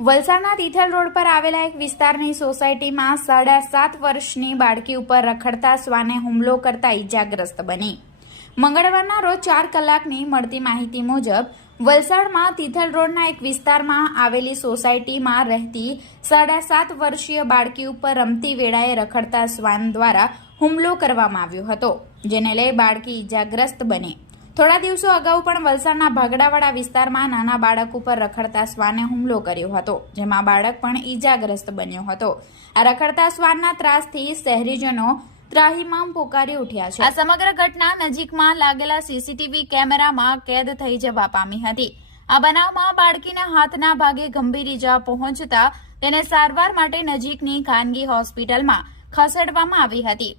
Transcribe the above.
વલસાડના તિથલ રોડ પર આવેલા એક વિસ્તારની સોસાયટીમાં 7.5 વર્ષની બાળકી ઉપર રખડતા શ્વાને હુમલો કરતા ઈજાગ્રસ્ત બની. મંગળવારના રોજ 4 કલાકની મળતી માહિતી મુજબ વલસાડમાં તિથલ રોડના એક વિસ્તારમાં આવેલી સોસાયટીમાં રહેતી 7.5 વર્ષીય બાળકી ઉપર રમતી વેળાએ રખડતા શ્વાન દ્વારા હુમલો કરવામાં આવ્યો હતો, જેને લઈ બાળકી ઈજાગ્રસ્ત બની. થોડા દિવસો અગાઉ પણ વલસાડના ભાગડાવાડા વિસ્તારમાં નાના બાળક ઉપર રખડતા શ્વાને હુમલો કર્યો હતો, જેમાં બાળક પણ ઈજાગ્રસ્ત બન્યો હતો. આ રખડતા શ્વાનના ત્રાસથી શહેરીજનો ત્રાહિમામ પોકારી ઉઠ્યા છે. આ સમગ્ર ઘટના નજીકમાં લાગેલા સીસીટીવી કેમેરામાં કેદ થઈ જવા પામી હતી. આ બનાવમાં બાળકીના હાથના ભાગે ગંભીર ઈજા પહોંચતા તેને સારવાર માટે નજીકની ખાનગી હોસ્પિટલમાં ખસેડવામાં આવી હતી.